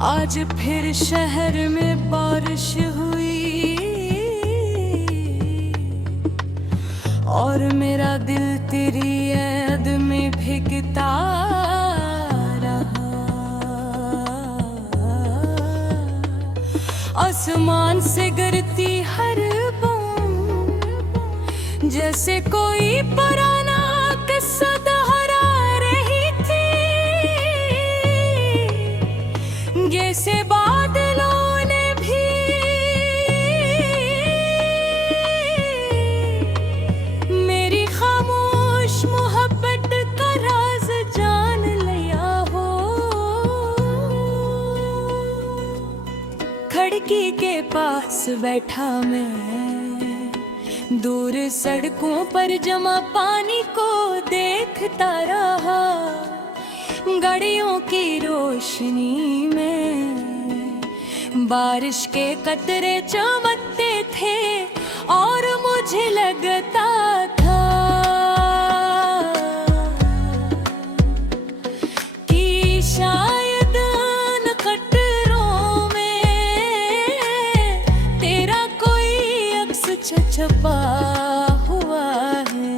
आज फिर शहर में बारिश हुई और मेरा दिल तेरी याद में भीगता रहा। आसमान से गिरती हर बूंद जैसे कोई पुराना किस्सा दोहरा रही थी। जैसे बादलों ने भी मेरी खामोश मोहब्बत का राज जान लिया हो। खिड़की के पास बैठा मैं, दूर सड़कों पर जमा पानी को देखता रहा। गाड़ियों की रोशनी में बारिश के कतरे चमकते थे और मुझे लगता था कि शायद उन कतरों में तेरा कोई अक्स छुपा हुआ है।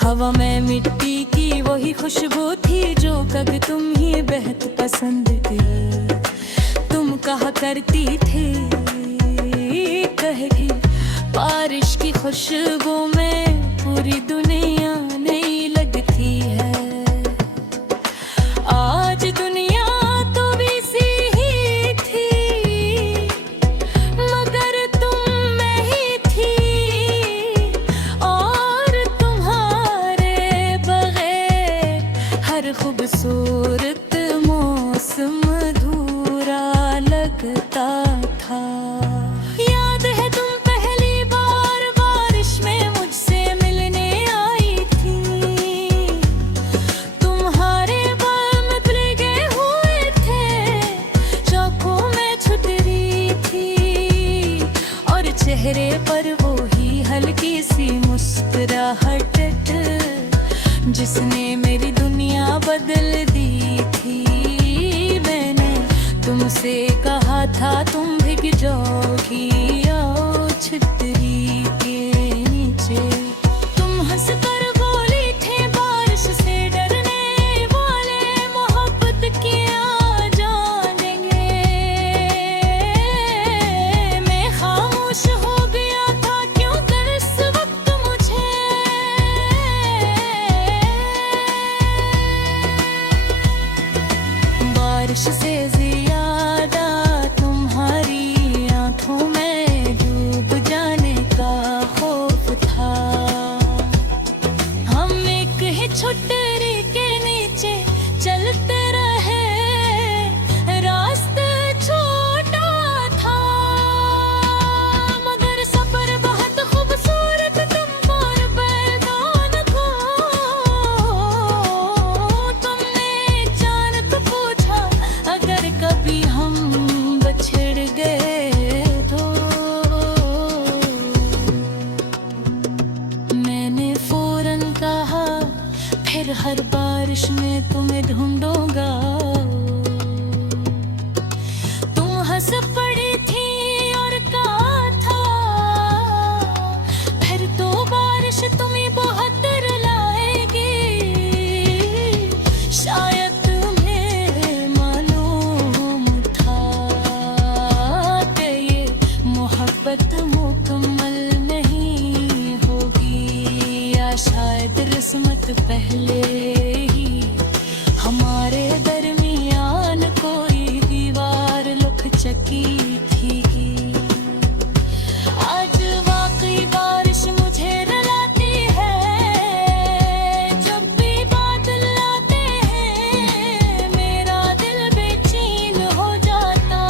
हवा में मिट्टी की वही खुशबू थी जो कब तुम ही बेहद पसंद थी। तुम कहा करती थी कहे बारिश की खुशबू में पूरी दुनिया नहीं लगती है। आज दुनिया तो वैसी ही थी मगर तुम में ही थी और हर खूबसूरत मौसम अधूरा लगता था। याद है तुम पहली बार बारिश में मुझसे मिलने आई थी। तुम्हारे बाल में भीगे हुए थे, आँखों में छुटरी थी और चेहरे पर वो ही हल्की सी मुस्कुराहट जिसने मेरी दुनिया बदल दी थी। मैंने तुमसे कहा था तुम भीग जाओगी आओ छतरी के नीचे। तुम हंस कर बोली थे बारिश से डरने वाले मोहब्बत किया जानेंगे। मैं खामोश हो गया था क्यों कर इस वक्त मुझे बारिश से ज्यादा तुम्हारी आंखों में डूब जाने का खौफ था। हम एक ही छतरी के नीचे चलते रहे, रास्ता छोटा था मगर सफर बहुत खूबसूरत। तुम और बैदान को तुमने अचानक पूछा अगर कभी हम बिछड़ गए तो। मैंने फौरन कहा फिर हर बारिश में तुम्हें ढूंढूंगा। तुम हंस पड़ी थी और कहा था फिर तो बारिश तुम्हें बहुत रुलाएगी। शायद तुम्हें मालूम था कि ये मोहब्बत मुकम्मल नहीं होगी या शायद किस्मत पहले ही हमारे दरमियान कोई दीवार लुक चकी थी। आज वाकई बारिश मुझे रुलाती है जब भी बादल आते हैं। मेरा दिल बेचैन हो जाता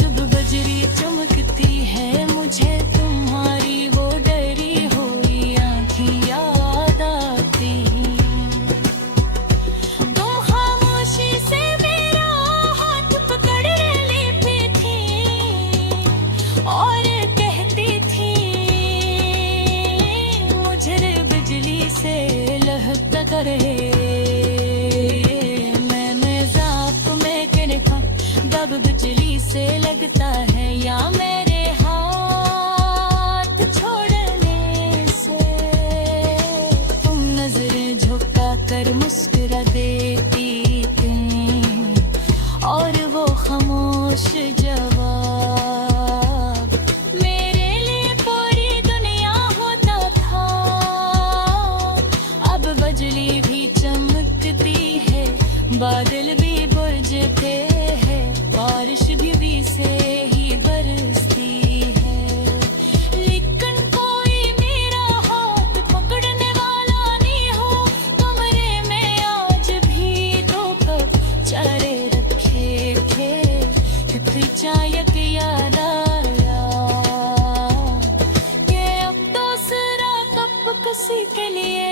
जब बजरी चमकती है। मुझे तुम्हारी वो डरी हुई आँखें याद आती से लगता है या मेरे हाथ छोड़ने से। तुम नजरें झुका कर मुस्कुरा देती थी और वो खामोश जवाब मेरे लिए पूरी दुनिया होता था। अब बिजली भी चमकती है, बादल भी गरजते हैं, बारिश भी से ही बरसती है। लेकिन कोई मेरा हाथ पकड़ने वाला नहीं हो। कमरे में आज भी 2 कप चाय रखे थे, फिर चाय की याद आया कि अब दूसरा कप किसी के लिए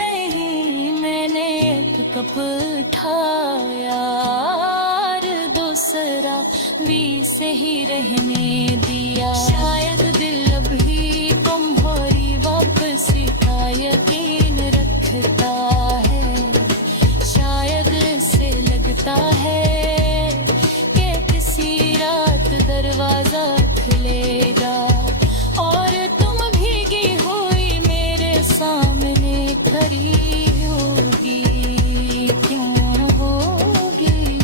नहीं। मैंने एक कप उठाया, दूसरा भी से ही रहने दिया। शायद दिल अभी तुम्हारी वापसी का यकीन रखता है। शायद से लगता है कि किसी रात दरवाजा खुलेगा और तुम भीगी हुई मेरे सामने खड़ी होगी। क्यों होगी?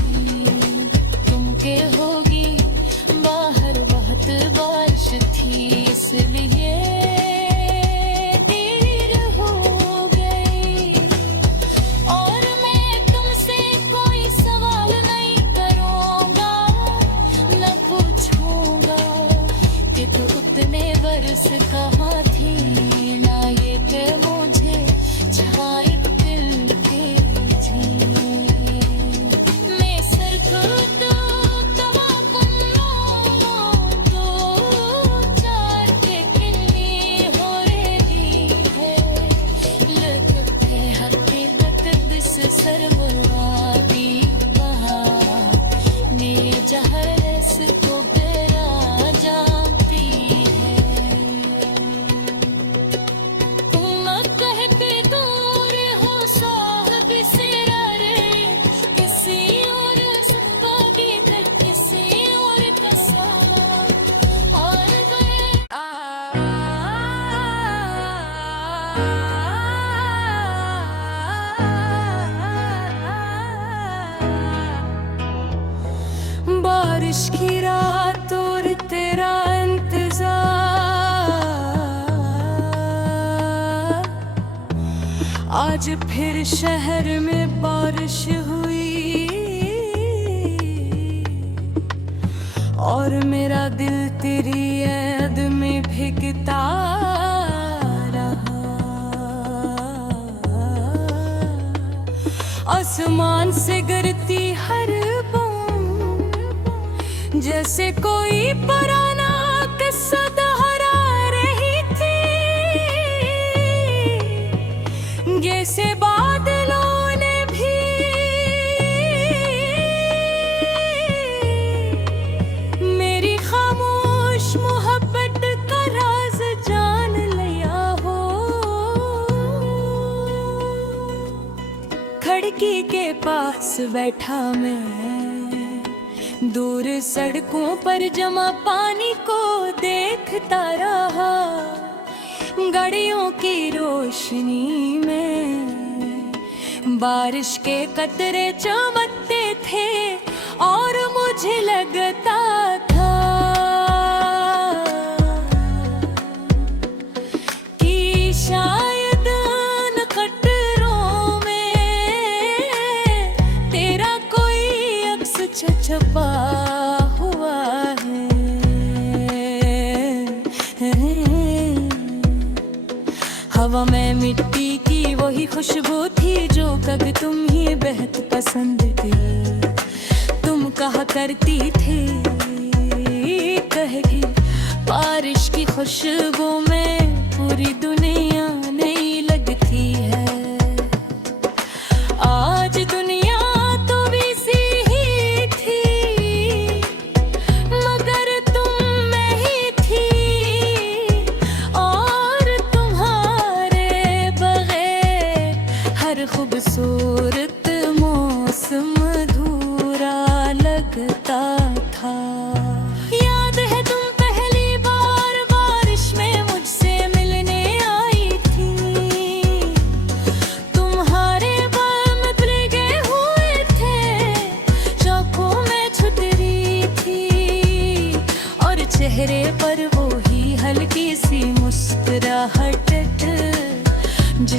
तुम के होगी, बाहर बहुत बारिश थी इसलिए देर हो गई। और मैं तुमसे कोई सवाल नहीं करूँगा, न पूछूंगा कि तू उतने बरस कहाँ थी, ना ये कि मुझे छाए दिल के थी। मैं सर को दो तवा कुल्लो दो चार के किल्ली हो रही है। लगते हकीकत दिस सरवराबी बहार ने जहरस को गरा जाती है। तुम कहते दूर हो साहब सिरारे, किसी और संभागी कर किसी और का साथ और गए। बारिश की रात और तेरा इंतजार, आज फिर शहर में बारिश हुई और मेरा दिल तेरी याद में भीगता रहा। आसमान से गिरती हर बूंद जैसे कोई पुराना किस्सा दोहरा रही थी। जैसे बादलों ने भी मेरी खामोश मोहब्बत का राज जान लिया हो। खिड़की के पास बैठा मैं, दूर सड़कों पर जमा पानी को देखता रहा। गाड़ियों की रोशनी में बारिश के कतरे चमकते थे और मुझे लगता था कि शायद उन कतरों में तेरा कोई अक्स छुपा हुआ है। हवा में मिट्टी की वही खुशबू थी जो कब तुम ही बेहद पसंद थी। तुम कहा करती थी कहेगी बारिश की खुशबू में पूरी दुनिया नहीं लगती है। आज दुनिया तो वैसी ही थी मगर तुम में ही थी और तुम्हारे बगैर हर खूबसूरत मौसम अधूरा लगता था।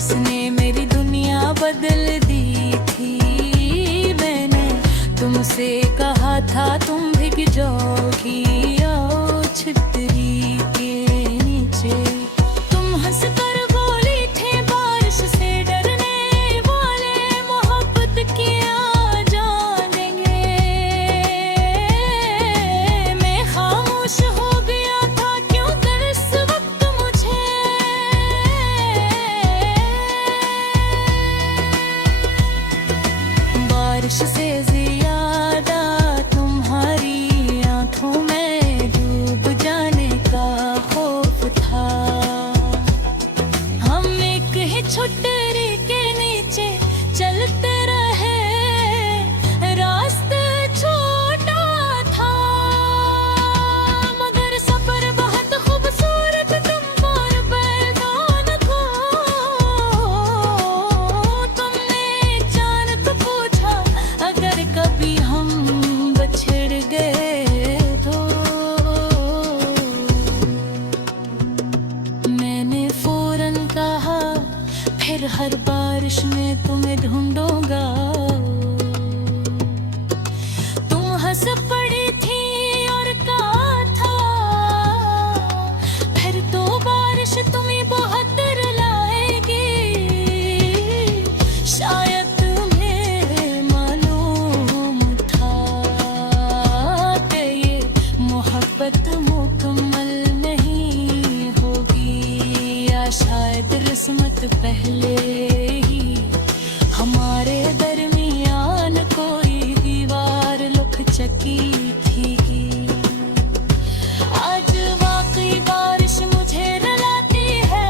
जिसने मेरी दुनिया बदल दी थी। मैंने तुमसे कहा था तुम भीग जाओगी आओ छतरी के नीचे। तुम हंसकर बोली थे बारिश से डरने वाले मोहब्बत किया जानेंगे। मैं खामोश हो गया था क्यों कर इस वक्त मुझे। बारिश से ज्यादा तुम्हारी आंखों में डूब जाने का खौफ था। हम एक ही छुट्टी के नीचे चलते रहे, रास्ता छोटा था मगर सफर बहुत खूबसूरत। तुम पर बैदान को तुमने अचानक पूछा अगर कभी हम बिछड़ गए तो। मैंने फौरन कहा फिर हर बारिश में तुम्हें ढूंढूंगा। तुम हंस पड़ी थी और कहा था फिर तो बारिश तुम्हें बहुत रुलाएगी। शायद तुम्हें मालूम था कि ये मोहब्बत मुकम्मल नहीं होगी, या शायद किस्मत पहले ही हमारे दरमियान कोई दीवार लुक चकी थी। आज वाकई बारिश मुझे रुलाती है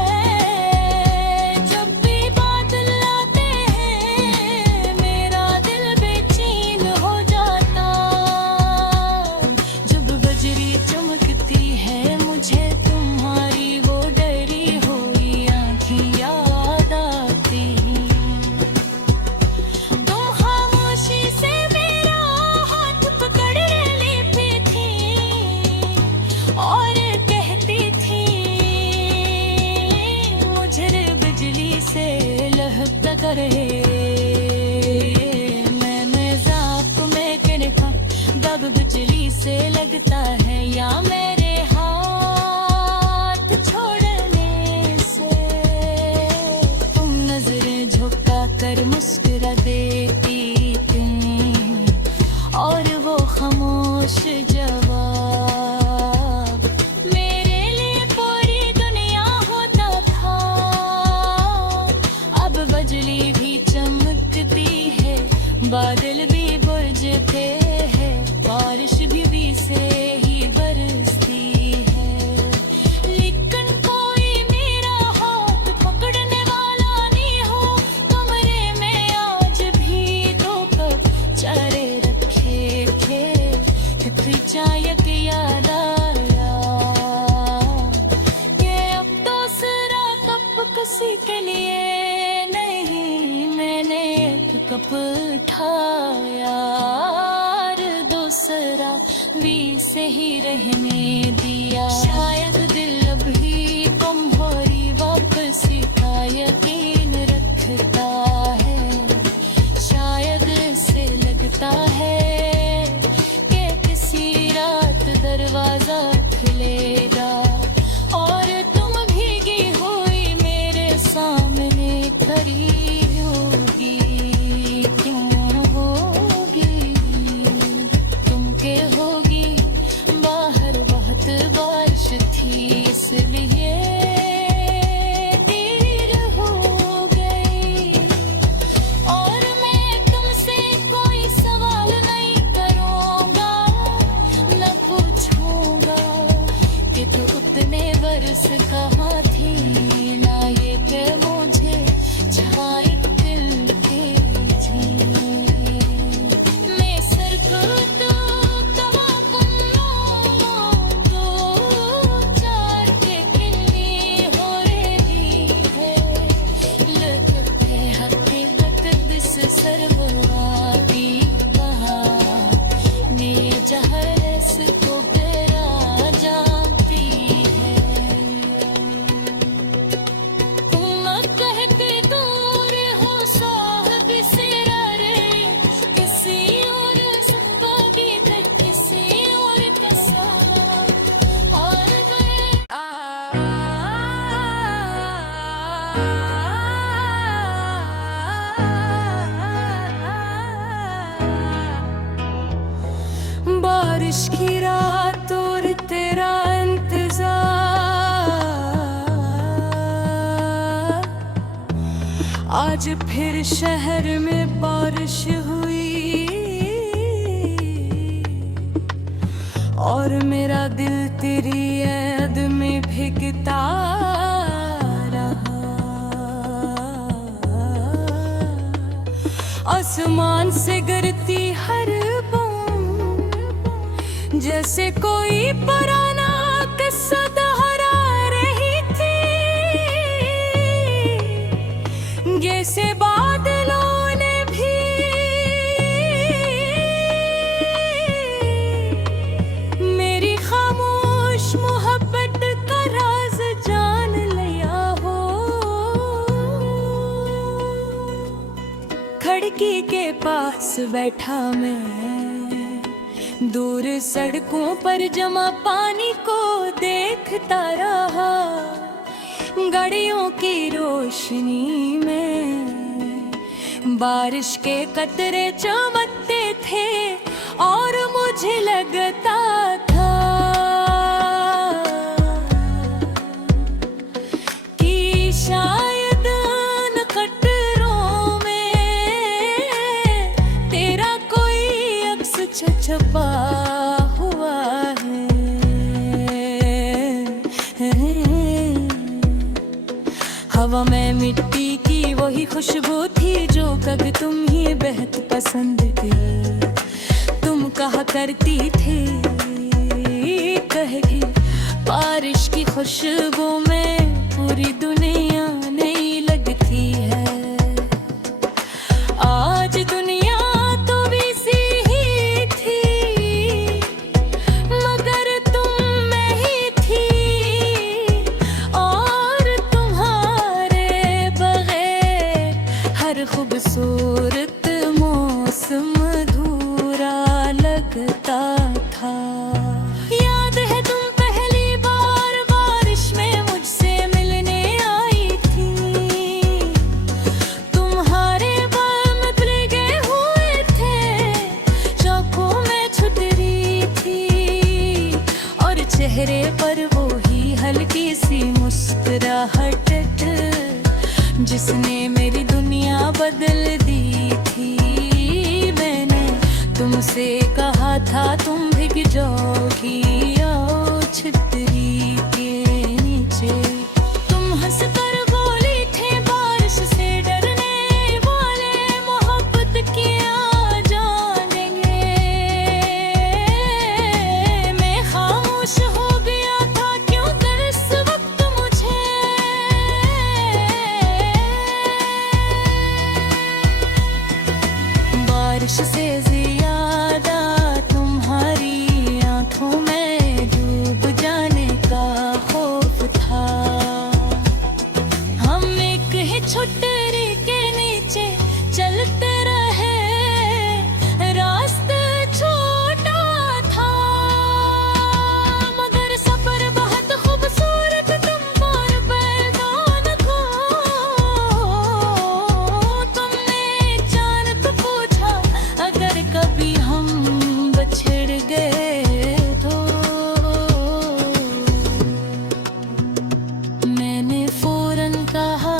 जब भी बादल आते हैं। मेरा दिल बेचैन हो जाता जब बजरी चमकती है। मुझे तुम्हारी वो डरी हुई आँखें याद आती। तुम खामोशी से मेरा हाथ पकड़ लेती थी और कहती थी मुझे बिजली से लहकता करे। मैंने ज़ाप में देखा दब बिजली से लगता है या मेरे हाथ छोड़ने से। तुम नजरें झुका कर मुस्कुरा देती थी और वो खामोश जवाब मेरे लिए पूरी दुनिया होता था। अब बिजली भी चमकती है, बादल भी गरजते हैं, बारिश भी से ही बरसती है। लेकिन कोई मेरा हाथ पकड़ने वाला नहीं हो। कमरे में आज भी दो कप चारे रखे थे कि फिर चायक याद आया कि अब दूसरा कप किसी के लिए नहीं। मैंने एक कप उठाया और दूसरा भी से ही रहने दिया। शायद दिल अभी तुम्हारी वापसी का यकीन रखता है। शायद इसे लगता है कि किसी रात दरवाजा खुलेगा और तुम भीगी हुई मेरे सामने खड़ी होगी। क्यों होगी? तुम के होगी बाहर बहुत बारिश थी इसलिए देर हो गई। और मैं तुमसे कोई सवाल नहीं करूँगा, न पूछूँगा कि तू उतने बरस कहाँ थी। ना ये कि मुझे छाई दिल की थी। मैं सर को तो दो चार के खिली हो रही है। लगते हकीकत दिस सरवादी कहाँ मैं जहरस को गिरा जाती है। आज फिर शहर में बारिश हुई और मेरा दिल तेरी याद में भीगता रहा। आसमान से गिरती हर बूंद जैसे कोई पुराना किस्सा दोहरा रही थी। जैसे बादलों ने भी मेरी खामोश मोहब्बत का राज जान लिया हो। खिड़की के पास बैठा मैं, दूर सड़कों पर जमा पानी को देखता रहा। गाड़ियों की रोशनी में बारिश के कतरे चमकते थे और मुझे लगता था कि शायद उन कतरों में तेरा कोई अक्स छुपा हुआ है। हवा में मिट्टी की वही खुशबू थी जो कभी तुम ही बेहद पसंद थी। तुम कहा करती थी कहेगी बारिश की खुशबू में पूरी दुनिया नहीं लगती है। आज दुनिया तो वैसी ही थी मगर तुम में ही थी और तुम्हारे बगैर हर खूबसूरत मौसम अधूरा लगता था। याद है तुम पहली बार बारिश में मुझसे मिलने आई थी। तुम्हारे बाल में भीगे हुए थे, आँखों में छुटरी थी और चेहरे पर वो ही हल्की सी मुस्कुराहट जिसने मेरी दुनिया बदल दी थी। मैंने तुमसे कहा था तुम भीग जाओगी आओ छतरी के नीचे। तुम हंसकर बोली थे बारिश से डरने वाले मोहब्बत किया जानेंगे। मैं खामोश हो गया था क्यों कर इस वक्त मुझे। बारिश से ज्यादा तुम्हारी आंखों में डूब जाने का खौफ था। हम एक ही छुट्टी के नीचे चलते रहे, रास्ता छोटा था मगर सफर बहुत खूबसूरत। तुम पर बैदान को तुमने चांद को पूछा अगर कभी हम बिछड़ गए तो। मैंने फौरन कहा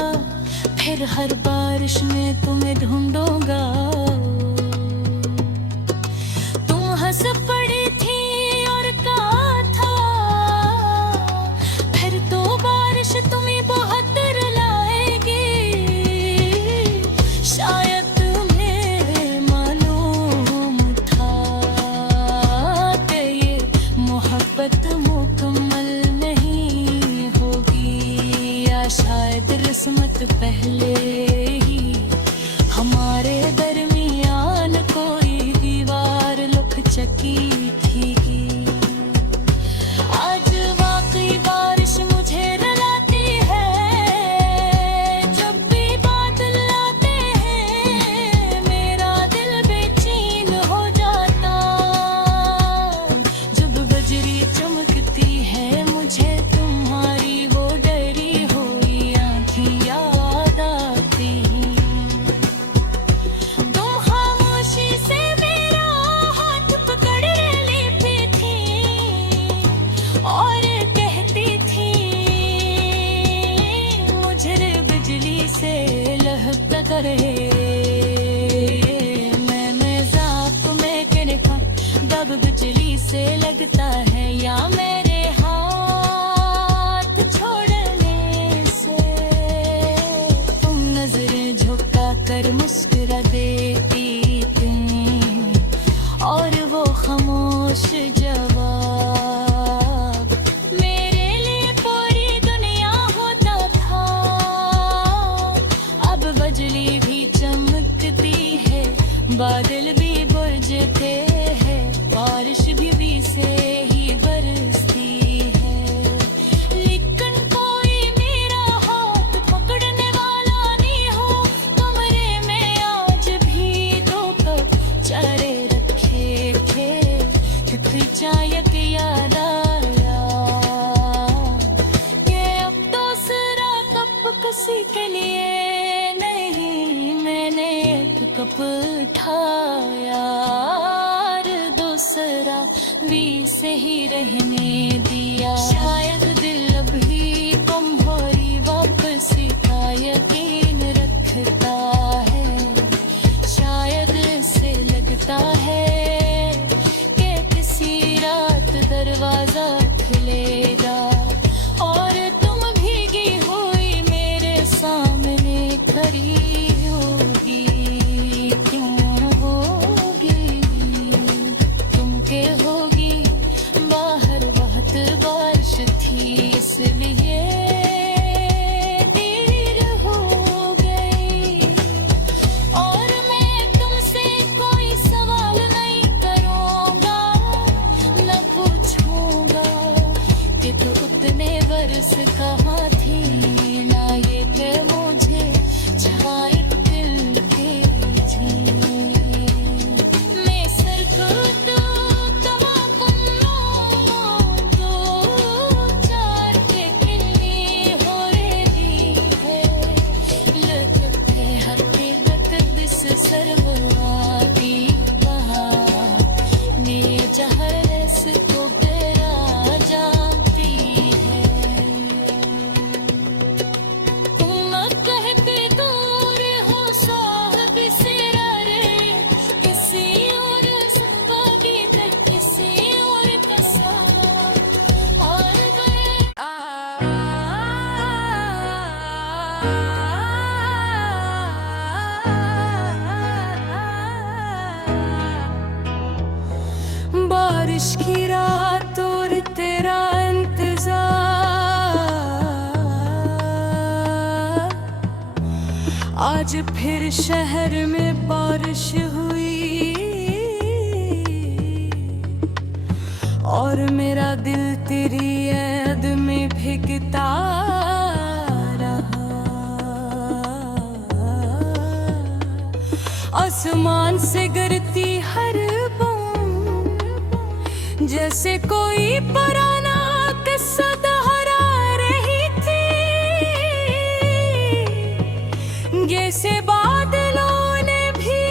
फिर हर बारिश में तुम्हें ढूंढूंगा। तुम हंस पड़ी थी और कहा था फिर तो बारिश तुम्हें बहुत रुलाएगी। शायद तुम्हें मालूम था कि ये मोहब्बत मुकम्मल नहीं होगी या शायद किस्मत पहले ही हमारे दरमियान कोई दीवार लुक चकी थी। आज वाकई बारिश मुझे रुलाती है जब भी बादल आते हैं। मेरा दिल बेचैन हो जाता जब बजरी चमकती है। मुझे तुम्हारी वो डरी हुई आँखें याद आती हैं। करे। मैं मजाक में किरखा दब बिजली से लगता है या मेरे हाथ छोड़ने से। तुम नजरें झुका कर मुस्कुरा देती थी और वो खामोश जवाब मेरे लिए पूरी दुनिया होता था। अब बिजली भी चमकती है, बादल भी गरजते हैं, बारिश भी से ही बरसती है। लेकिन कोई मेरा हाथ पकड़ने वाला नहीं हो। कमरे में आज भी दो कप चारे रखे थे, फिर चाय की याद आया कि अब दूसरा कप किसी के लिए नहीं। मैंने एक कप उठाया, दूसरा भी से ही रहने दिया। शायद दिल अभी कम हो रही वापसी का यकीन रखता है। शायद से लगता है कि किसी रात दरवाजा खुलेगा और तुम भीगी हुई मेरे सामने खड़ी होगी। क्यों होगी? तुम के होगी। बाहर बहुत बारिश थी इसलिए देर हो गई। और मैं तुमसे कोई सवाल नहीं करूँगा, न पूछूंगा कि तू उतने बरस कहाँ थी, ना ये कि मुझे छाए दिल के थी। मैं सर को तो तवा कुन्नों दो चार के किल्ली हो रही है। लगते हकीकत दिस सरबराती कहाँ ने जहरस को गिरा जाती है। तुम कहते दूर हो साहब सिरारे, किसी और संभागी थे, किसी और का साथ और गए। बारिश की रात और तेरा इंतजार, आज फिर शहर में बारिश हुई और मेरा दिल तेरी याद में भीगता रहा। आसमान से गिरती हर बूंद जैसे कोई पुराना किस्सा दोहरा रही थी। जैसे बादलों ने भी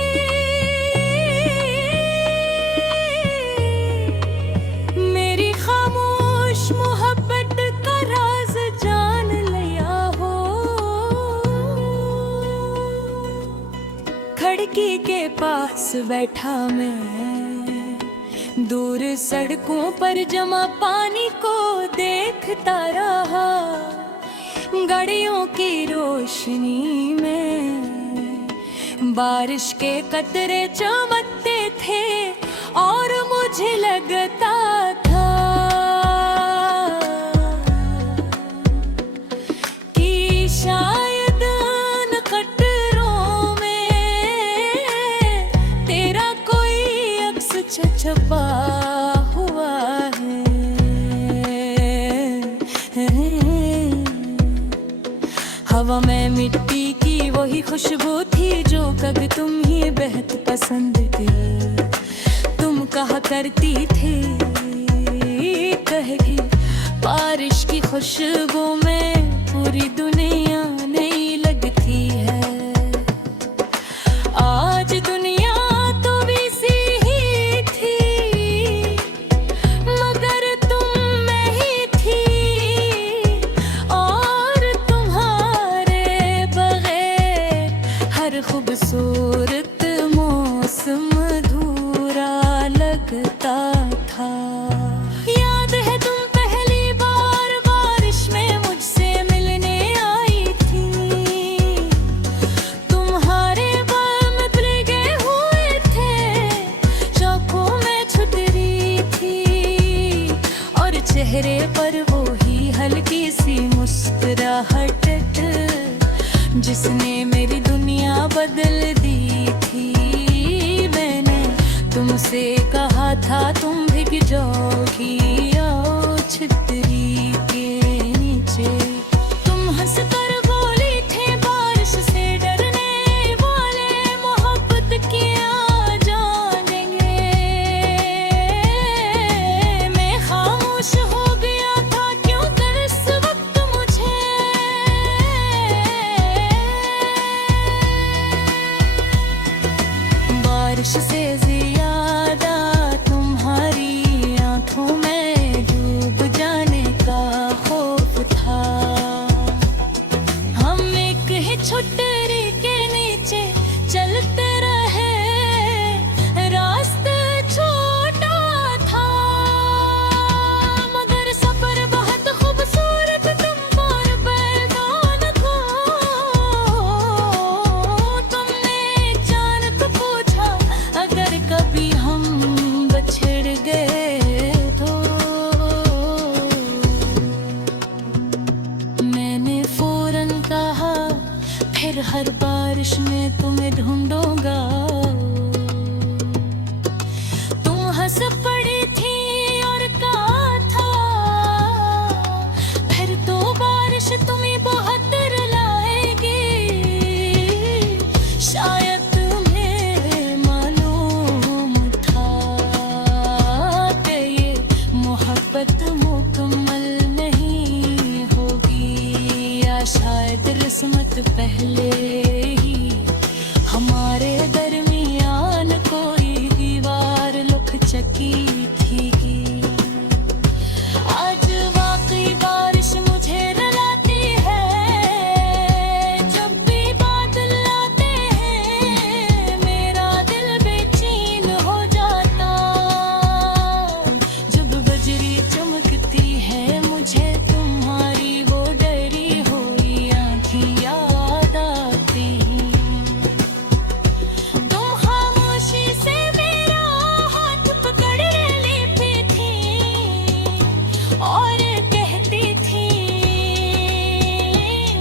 मेरी खामोश मोहब्बत का राज जान लिया हो। खिड़की के पास बैठा मैं, दूर सड़कों पर जमा पानी को देखता रहा। गाड़ियों की रोशनी में बारिश के कतरे चमकते थे और मुझे लगता था कि शायद उन कतरों में तेरा कोई अक्स छपा हुआ है। हवा में मिट्टी की वही खुशबू थी जो कभी तुम ही बेहद पसंद थी। तुम कहा करती थी कहेगी बारिश की खुशबू में पूरी दुनिया नहीं लगती है। आज दुनिया तो वैसी ही थी मगर तुम में ही थी और तुम्हारे बगैर हर मुस्कुराहट जिसने मेरी दुनिया बदल दी थी। मैंने तुमसे कहा था तुम भीग जाओगी आओ छतरी के नीचे। तुम हंस कर बोली थे बारिश से डरने वाले मोहब्बत किया जानेंगे। मैं खामोश हो गया था क्यों कर इस वक्त मुझे। बारिश से ज्यादा तुम्हारी आंखों में डूब जाने का खौफ था। हम एक ही छतरी के नीचे चलते रहे रास्ता छोटा था मगर सफर बहुत खूबसूरत तुम पर पैगाम को। तुमने अचानक पूछा अगर कभी हम बिछड़ गए तो। मैंने फौरन कहा फिर हर बारिश में तुम्हें ढूंढूंगा। तुम हंस पड़ी थी और कहा था फिर तो बारिश तुम्हें बहुत रुलाएगी। शायद तुम्हें मालूम था कि ये मोहब्बत मुकम्मल नहीं होगी या शायद किस्मत पहले ही हमारे दरमियान कोई दीवार लुक चकी थी। आज वाकई बारिश मुझे रुलाती है जब भी बादल आते हैं मेरा दिल बेचैन हो जाता। जब बजरी चमकती है मुझे तुम्हारी वो डरी हुई आँखें याद आती। तुम खामोशी से मेरा हाथ पकड़ लेती थी और कहती थी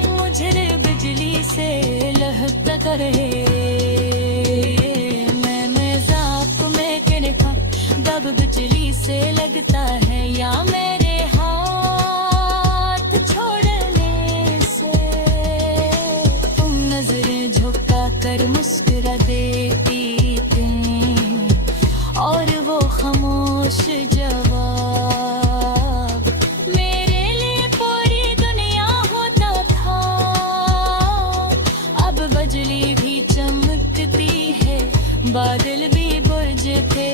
मुझे बिजली से लहका करे। मैंने ज़ाप में देखा जब बिजली से लगता है या मेरे हाथ छोड़ने से। तुम नजरें झुका कर मुस्कुरा देती थी और वो खामोश जवाब मेरे लिए पूरी दुनिया होता था। अब बिजली भी चमकती है बादल भी गरजते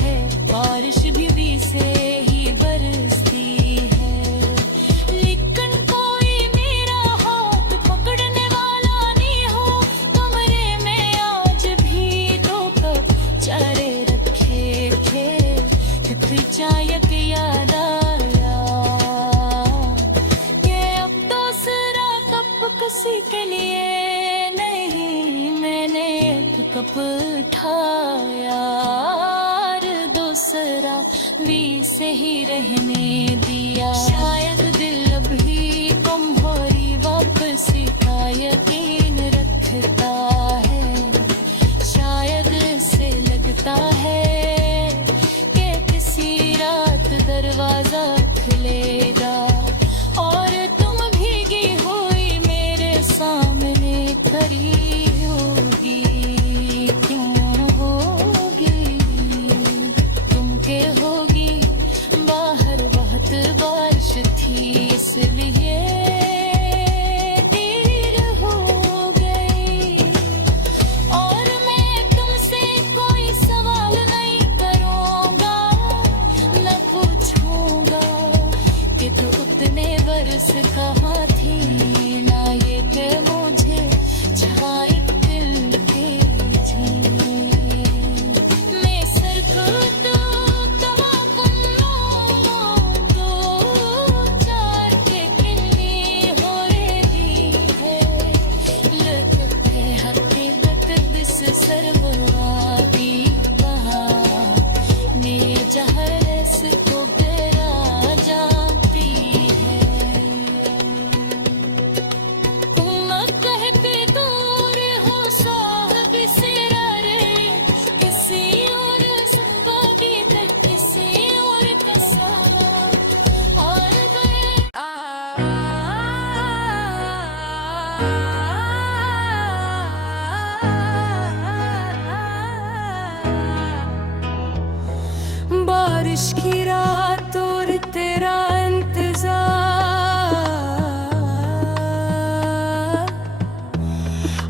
हैं बारिश भी से ही बरसती है। लेकिन कोई मेरा हाथ पकड़ने वाला नहीं हो। कमरे में आज भी दो कप चारे रखे थे फिर चायक याद आया कि अब दूसरा कप किसी के लिए नहीं। मैंने एक कप उठाया और दूसरा भी से ही रहने दिया। शायद दिल अभी तुम्हारी वापसी का यकीन रखता है। शायद से लगता है कि किसी रात दरवाजा खुलेगा और तुम भीगी हुई मेरे सामने खड़ी होगी। क्यों होगी तुम के होगी बाहर बहुत बारिश थी।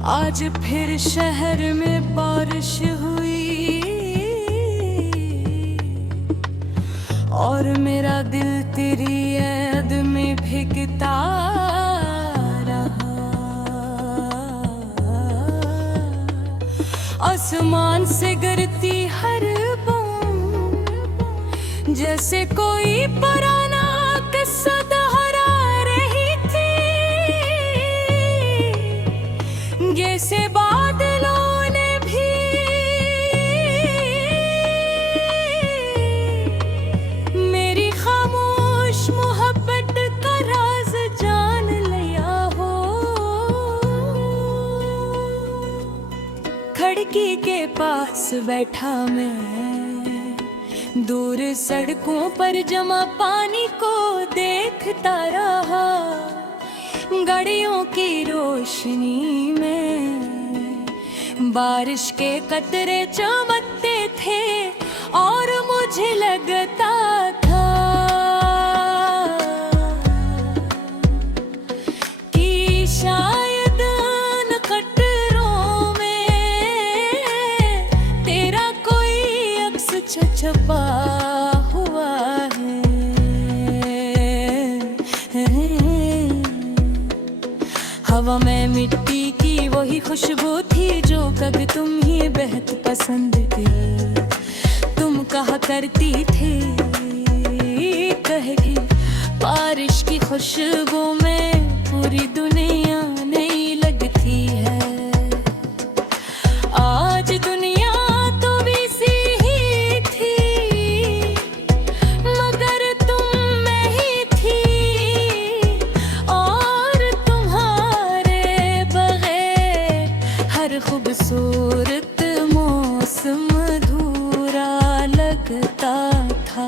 आज फिर शहर में बारिश हुई और मेरा दिल तेरी याद में भीगता रहा। आसमान से गिरती हर बूंद जैसे कोई पुराना किस्सा दोहरा रही थी। जैसे बादलों ने भी मेरी खामोश मोहब्बत का राज जान लिया हो। खिड़की के पास बैठा मैं, दूर सड़कों पर जमा पानी को देखता रहा। गाड़ियों की रोशनी में बारिश के कतरे चमकते थे और मुझे लगता था कि शायद उन कतरों में तेरा कोई अक्स छुपा हुआ है। हवा में मिट्टी की वही खुशबू थी जो कब तुम ही बेहद पसंद थी। तुम कहा करती थी कह के बारिश की खुशबू में पूरी दुनिया नहीं लगती है। आज दुनिया तो बिजी ही थी मगर तुम में ही थी और हर खूबसूरत मौसम अधूरा लगता था।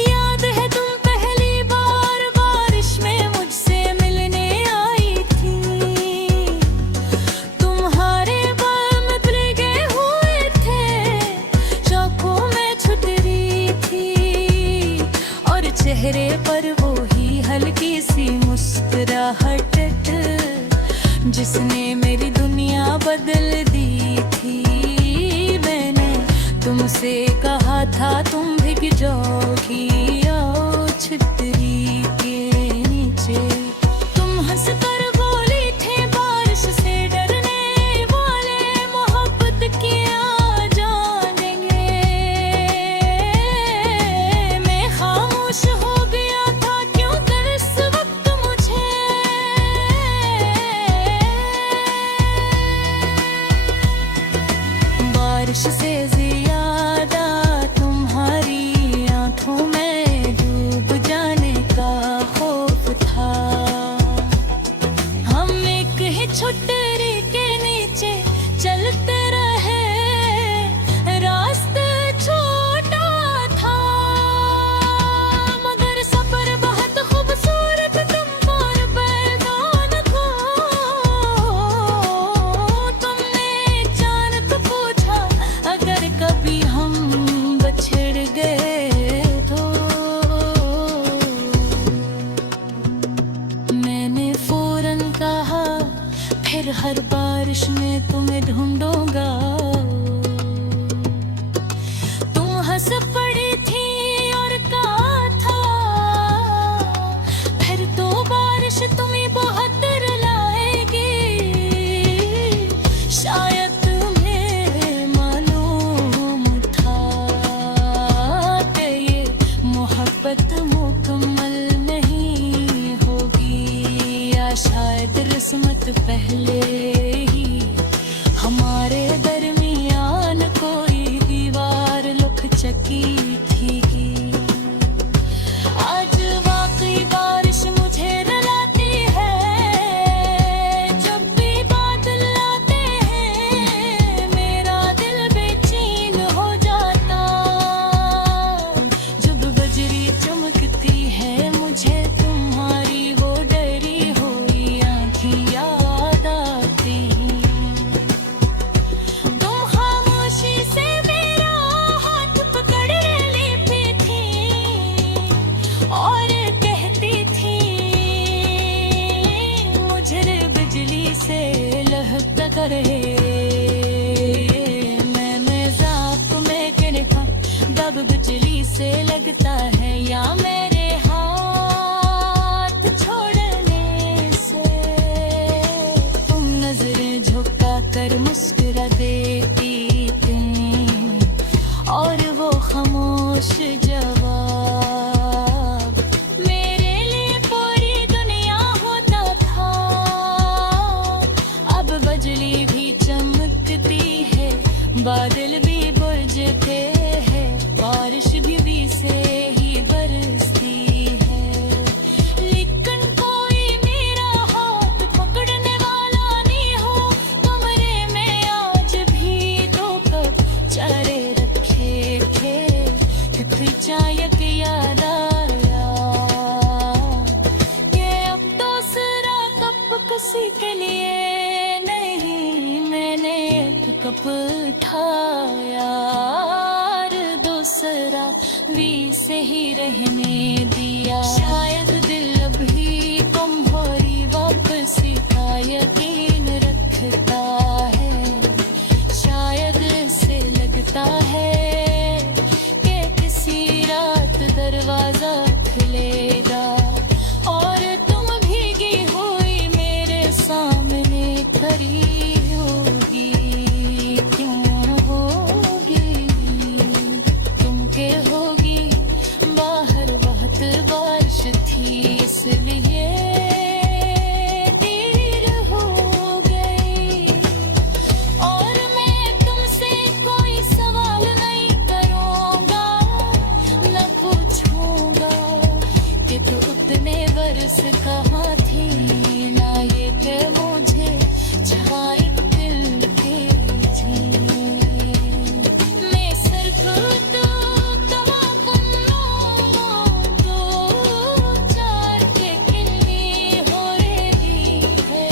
याद है तुम पहली बार बारिश में मुझसे मिलने आई थी। तुम्हारे बाल में भीगे हुए थे, शौकों में छुटरी थी और चेहरे पर वो ही हल्की सी मुस्कुराहट जिसने मेरी दुनिया बदल दी थी। मैंने तुमसे कहा था तुम भीग जाओगी आओ छतरी के नीचे। तुम हंस कर बोली थे बारिश से डरने वाले मोहब्बत किया जानेंगे। मैं खामोश हो गया था क्यों कर इस वक्त मुझे बारिश से ज्यादा तुम्हारी आंखों में डूब जाने का खौफ था। हम एक ही छुट्टी के नीचे चलते रहे, रास्ता छोटा था मगर सफर बहुत खूबसूरत तुम पर बैदान को। तुमने अचानक पूछा अगर कभी हम बिछड़ गए तो। मैंने फौरन कहा फिर हर बारिश में तुम्हें ढूंढूंगा। तुम हंस पड़ी थी और कहा था फिर तो बारिश तुम्हें बहुत रुलाएगी। शायद तुम्हें मालूम था कि ये मोहब्बत मुकम्मल नहीं होगी या शायद किस्मत पहले ही हमारे दरमियान कोई दीवार लुक चकी थी। आज वाकई बारिश मुझे रुलाती है जब भी बादल आते हैं। मेरा दिल बेचैन हो जाता जब बजरी चमकती है। मुझे तुम्हारी वो डरी हुई आँखें याद आती। करे। मैंने ज़ाप में किनका दब बिजली से लगता है या मेरे हाथ छोड़ने से। तुम नजरें झुका कर मुस्कुरा देती थी और वो खामोश जवाब मेरे लिए पूरी दुनिया होता था। अब बिजली भी चमकती है, बादल भी गरजते हैं, बारिश भी से ही बरसती है। लेकिन कोई मेरा हाथ पकड़ने वाला नहीं हो। कमरे में आज भी 2 कप चारे रखे थे, फिर चायक याद आया कि अब दूसरा कप किसी के लिए नहीं। मैंने एक कप उठाया और दूसरा भी से ही रहने दिया। शायद दिल अभी तुम्हारी वापसी का यकीन रखता है। शायद से लगता है कि किसी रात दरवाजा खुलेगा और तुम भीगी हुई मेरे सामने खड़ी होगी। क्यों होगी? तुम के होगी? बाहर बहुत बारिश थी इसलिए देर हो गई। और मैं तुमसे कोई सवाल नहीं करूँगा, न पूछूंगा कि तू उतने बरस कहाँ थी, ना ये कि मुझे छाई दिल की थी। मैं सिर्फ तो तवाकुल दो चार के किन्नी हो रही है।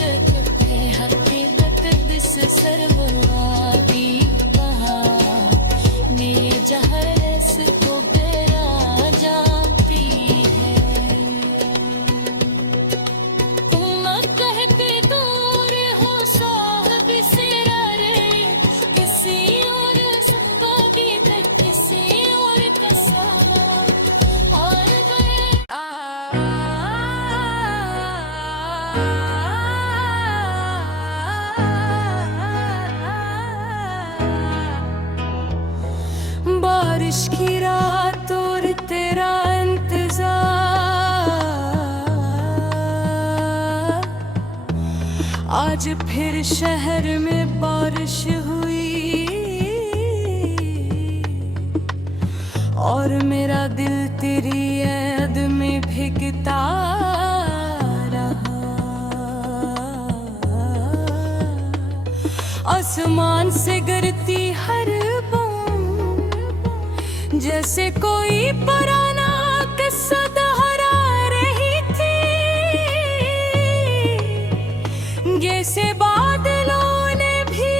लगते हकीकत दिस सरवराबी कहाँ ने जहरस को बेरा जाती है। तुम कहते दूर हो साहब सिरारे, किसी और संभावी तक किसी और का सामा और बारिश की रात और तेरा इंतजार, आज फिर शहर में बारिश हुई और मेरा दिल तेरी याद में भीगता रहा। आसमान से गिरती हर बूंद जैसे कोई पुराना किस्सा दोहरा रही थी। जैसे बादलों ने भी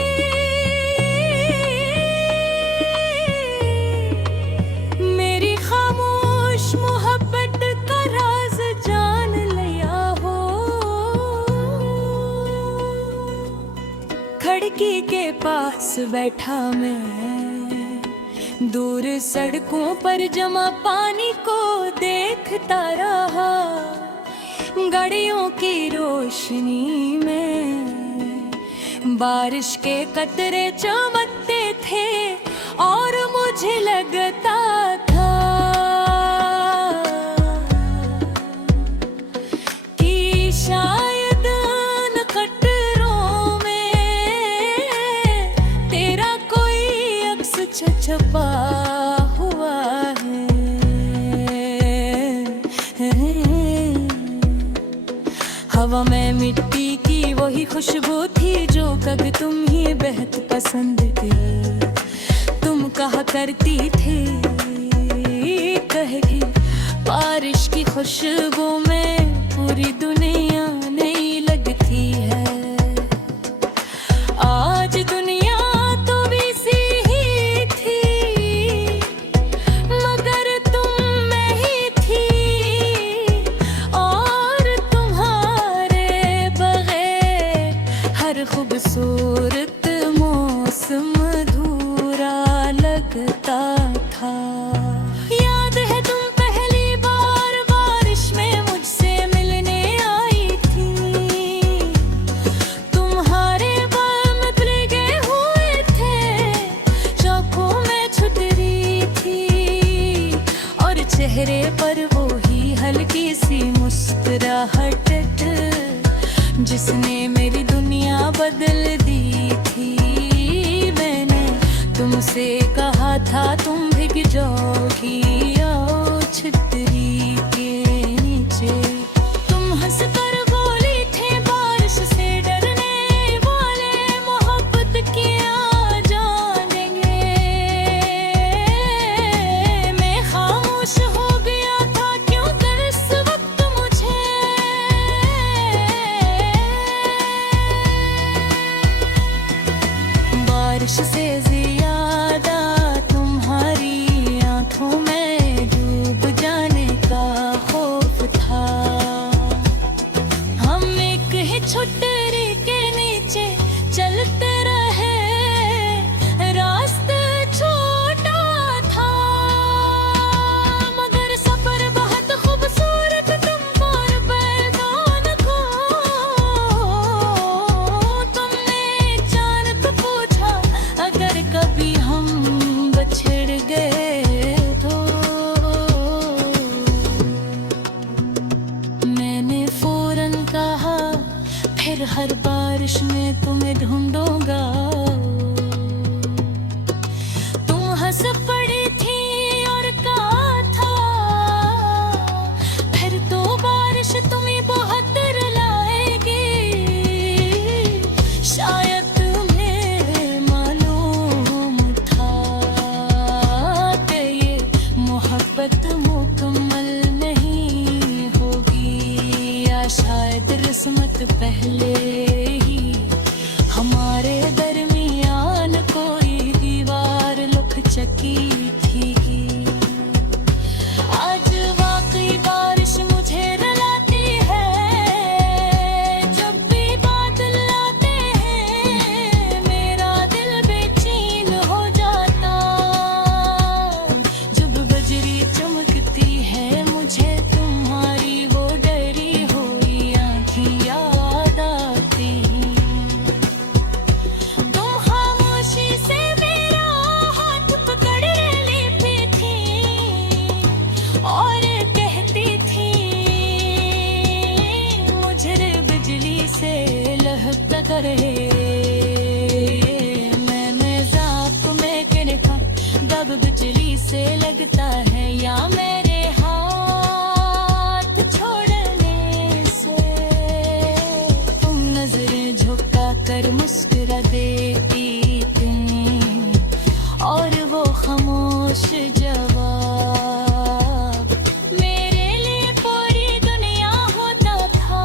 मेरी खामोश मोहब्बत का राज जान लिया हो। खिड़की के पास बैठा मैं, दूर सड़कों पर जमा पानी को देखता रहा। गाड़ियों की रोशनी में बारिश के कतरे चमकते थे और मुझे लगता था कि शायद उन कतरों में तेरा कोई अक्स छुपा हुआ है। हवा में मिट्टी की वही खुशबू थी जो कभी तुम ही बेहद पसंद थी। तुम कहा करती थी कहेगी बारिश की खुशबू में पूरी दुनिया नहीं लगती है। आज दुनिया तो भी सी ही थी मगर तुम में ही थी और तुम्हारे बगैर हर जिसने मेरी दुनिया बदल दी थी। मैंने तुमसे कहा था तुम भीग जाओगी आओ छतरी के नीचे। तुम हंसकर बोली थे बारिश से डरने वाले मोहब्बत की आ जानेंगे। मैं खामोश हो गया था क्यों कर इस वक्त मुझे। बारिश से ज्यादा तुम्हारी आंखों में डूब जाने का खौफ था। हम एक ही छुट्टी के नीचे चलते रहे, रास्ता छोटा था मगर सफर बहुत खूबसूरत। तुम और बैगान को तुमने अचानक पूछा अगर कभी हम बिछड़ गए तो। मैंने फौरन कहा फिर हर बारिश में तुम्हें ढूंढूंगा। तुम हंस पड़ी थी और कहा था फिर तो बारिश तुम्हें बहुत रुलाएगी। शायद तुम्हें मालूम था कि ये मोहब्बत मुकम्मल नहीं होगी, या शायद किस्मत पहले ही हमारे दरमियान कोई दीवार लुक चकी थी। आज वाकई बारिश मुझे रुलाती है, जब भी बादल आते हैं मेरा दिल बेचैन हो जाता। जब बजरी चमकती है मुझे तुम्हारी वो डरी हुई आँखें याद आती। तुम खामोशी से मेरा हाथ पकड़ लेती थी और कहती थी मुझे बिजली से लहकता करे। मैंने ज़ाप में देखा दब बिजली से लगता है या मेरे हाथ छोड़ने से। तुम नजरें झुका कर मुस्कुरा देती थी और वो खामोश जवाब मेरे लिए पूरी दुनिया होता था।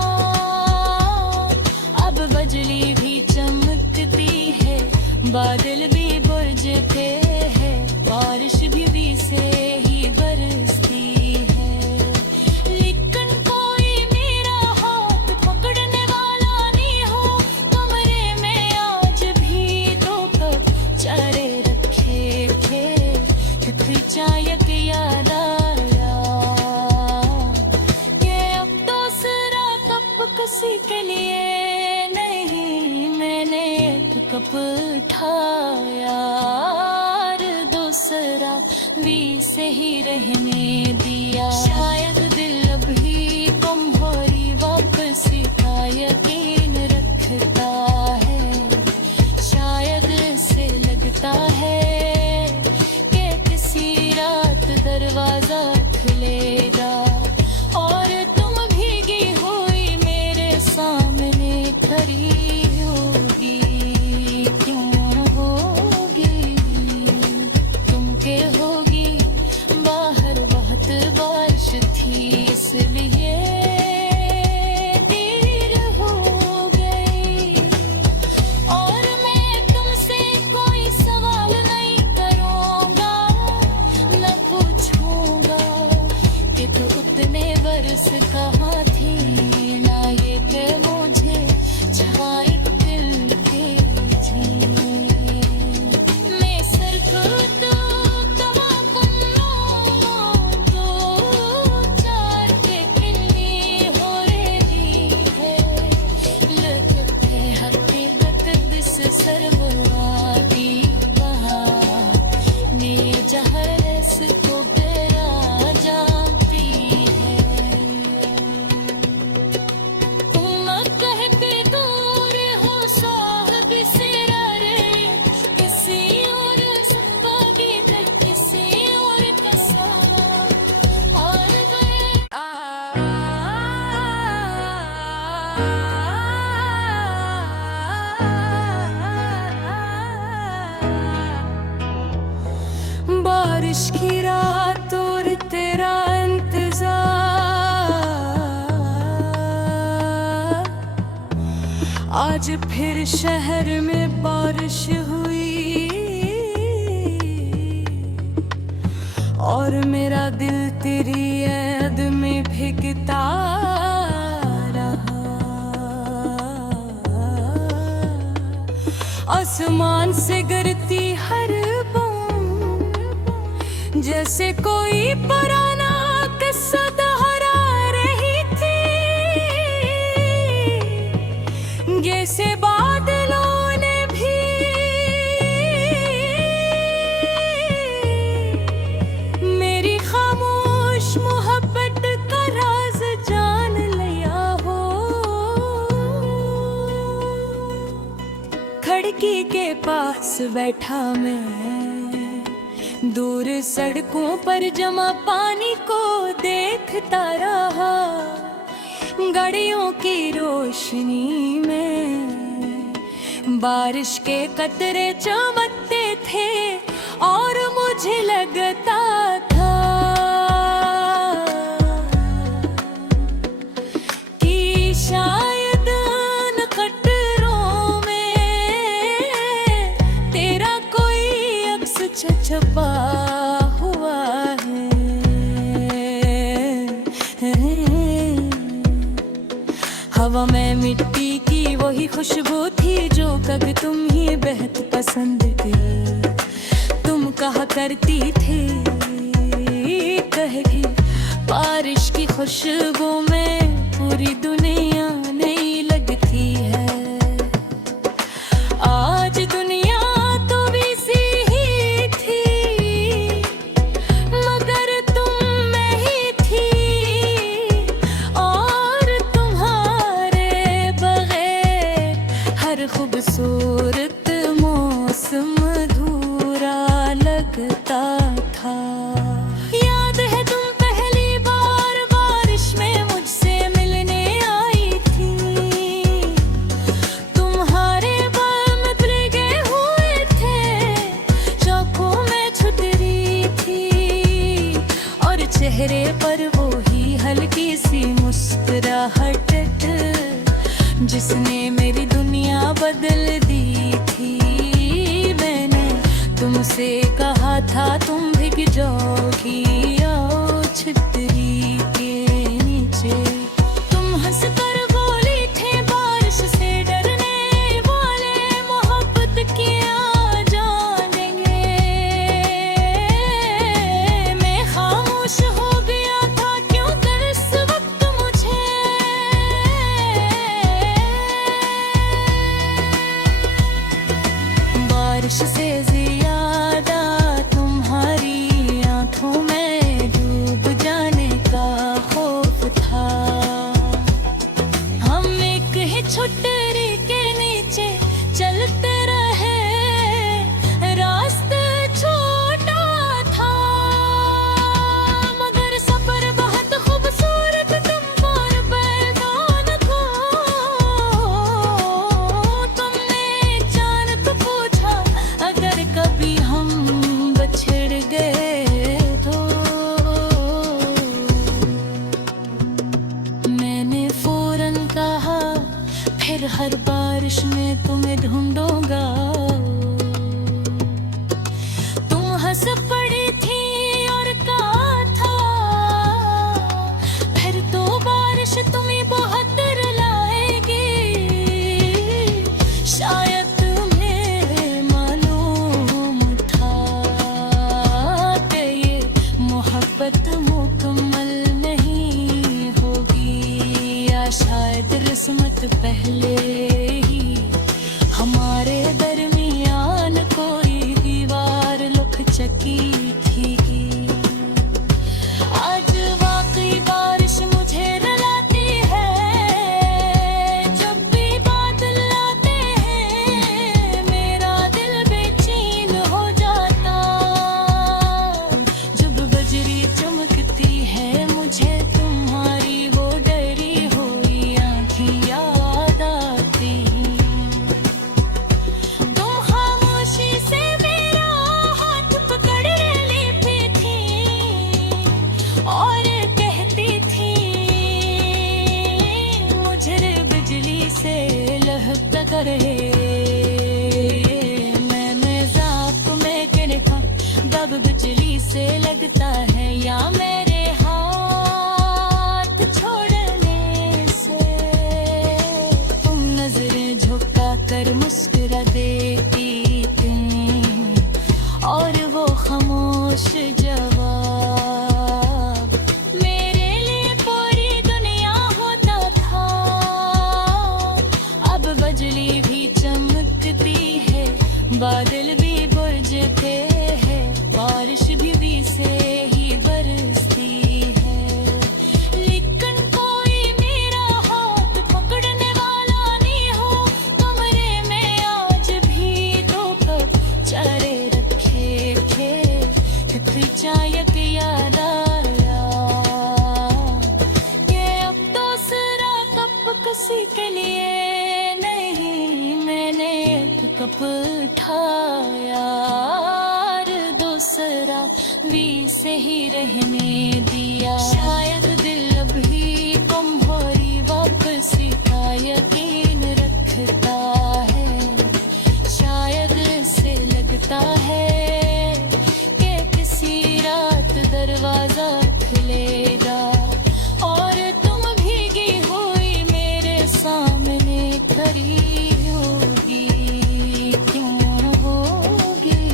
अब बिजली भी चमकती है, बादल भी गरजते हैं, बारिश भी से ही बरसती है। लेकिन कोई मेरा हाथ पकड़ने वाला नहीं हो। कमरे में आज भी दो कप चारे रखे थे, फिर चायक याद आया कि अब दूसरा कप किसी के लिए नहीं। मैंने एक कप उठाया और दूसरा भी से ही रहने दिया। शायद दिल अभी तुम्हारी वापसी का यकीन रखता है। शायद इसे लगता है कि किसी रात दरवाजा खुलेगा और तुम भीगी हुई मेरे सामने खड़ी होगी। क्यों होगी? तुम के होगी बाहर बहुत बारिश थी। आज फिर शहर में बारिश हुई और मेरा दिल तेरी याद में भीगता रहा। आसमान से गिरती हर बूंद जैसे कोई पुराना किस्सा दोहरा रही थी। जैसे बादलों ने भी मेरी खामोश मोहब्बत का राज जान लिया हो। खिड़की के पास बैठा मैं, दूर सड़कों पर जमा पानी को देखता रहा। गाड़ियों की रोशनी में बारिश के कतरे चमकते थे और मुझे लगता था कि शायद उन कतरों में तेरा कोई अक्स छुपा हुआ है। हवा में मिट्टी की वही खुशबू थी जो कब तुम ही बेहद पसंद थी। तुम कहा करती थी कहे बारिश की खुशबू में पूरी दुनिया नहीं लगती है। आज दुनिया तो वैसी ही थी मगर तुम में ही थी और तुम्हारे बगैर हर खूबसूरत मौसम अधूरा लगता था। याद है तुम पहली बार बारिश में मुझसे मिलने आई थी। तुम्हारे बाल में भीगे हुए थे, आँखों में छुटरी थी और चेहरे पर वो ही हल्की सी मुस्कुराहट जिसने मेरी दुनिया बदल दी थी। मैंने तुमसे कहा था तुम भीग जाओगी आओ छतरी के नीचे। तुम हंस कर बोली थे बारिश से डरने वाले मोहब्बत किया जानेंगे। मैं खामोश हो गया था क्यों कर इस वक्त मुझे। बारिश से ज्यादा तुम्हारी आंखों में डूब जाने का खौफ था। हम एक ही छुट्टी के नीचे चलते रहे, रास्ता छोटा था मगर सफर बहुत खूबसूरत तुम पर बैदान था। तुमने जान तो पूछा अगर कभी हम बिछड़ गए तो। मैंने फौरन कहा फिर हर बारिश में तुम्हें ढूंढूंगा। तुम हंस पड़ी थी और कहा था फिर तो बारिश तुम्हें बहुत रुलाएगी। शायद तुम्हें मालूम था कि ये मोहब्बत मुकम्मल नहीं होगी या शायद किस्मत पहले ही हमारे दरमियान कोई दीवार लुक चकी थी। आज वाकई बारिश मुझे रुलाती है जब भी बादल आते हैं। मेरा दिल बेचैन हो जाता जब बजरी चमकती है। मुझे तुम्हारी वो डरी हुई आँखें याद आती। करे। मैंने ज़ाप में के देखा जब बिजली से लगता है या मेरे हाथ छोड़ने से। तुम नजरें झुका कर मुस्कुरा देती थी और वो खामोश जवाब मेरे लिए पूरी दुनिया होता था। अब बिजली भी चमकती है, बादल भी गरजते हैं, बारिश भी से ही बरसती है। लेकिन कोई मेरा हाथ पकड़ने वाला नहीं हो। कमरे में आज भी दो कप चारे रखे थे, फिर चाय की याद आया कि अब दूसरा कप किसी के लिए नहीं। मैंने एक कप उठाया और दूसरा भी से ही रहने दिया। शायद दिल अभी कमजोरी वापसी का यकीन रखता है। शायद से लगता है कि किसी रात दरवाजा खुलेगा और तुम भीगी हुई मेरे सामने खड़ी होगी। क्यों होगी?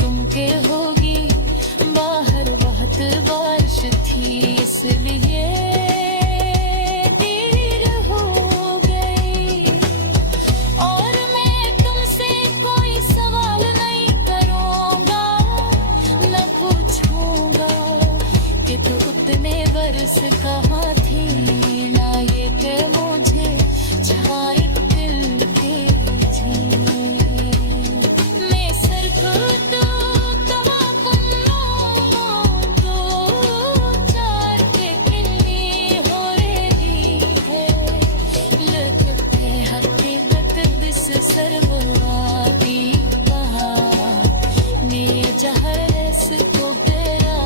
तुम के होगी। बाहर बहुत बारिश थी इसलिए देर हो गई। और मैं तुमसे कोई सवाल नहीं करूँगा, न पूछूँगा कि तू उतने बरस कहाँ थी, ना ये कि मुझे छाई दिल की थी। मैं सिर्फ दो दो चार के किन्नी हो रही है। लगते हकीकत दिस सरवादी कहा मेरे जहरस को बेरा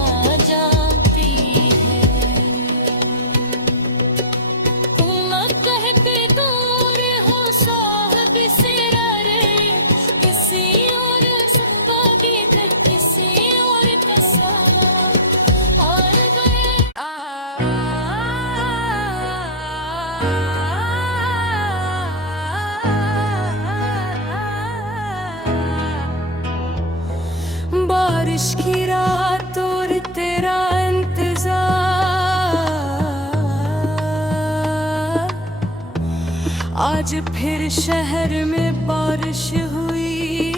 जाती है। तुम कहते दूर हो साहब सिरारे, किसी और संभागी थे, किसी और का सामा और गए। बारिश की रात और तेरा इंतजार, आज फिर शहर में बारिश हुई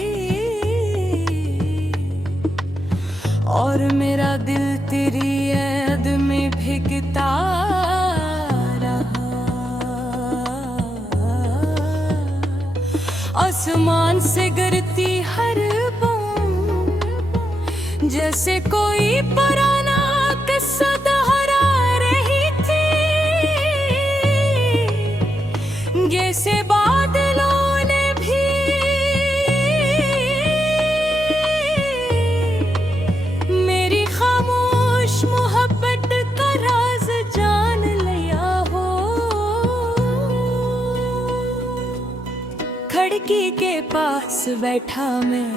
और मेरा दिल तेरी याद में भीगता रहा। आसमान से गिरती हर बूंद जैसे कोई पुराना किस्सा दोहरा रही थी। जैसे बादलों ने भी मेरी खामोश मोहब्बत का राज जान लिया हो। खिड़की के पास बैठा मैं,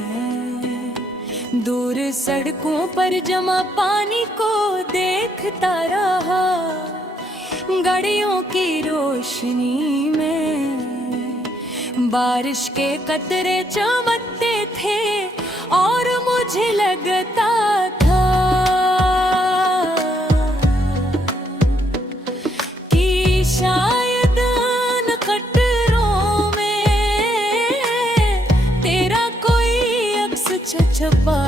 दूर सड़कों पर जमा पानी को देखता रहा। गाड़ियों की रोशनी में बारिश के कतरे चमकते थे और मुझे लगता था कि शायद उन कतरों में तेरा कोई अक्स छुपा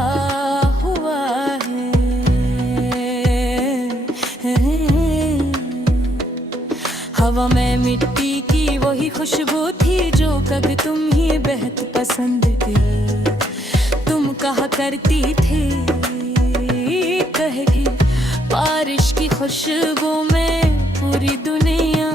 हुआ है। हवा में मिट्टी की वही खुशबू थी जो कभी तुम ही बेहद पसंद थी। तुम कहा करती थी कहे बारिश की खुशबू में पूरी दुनिया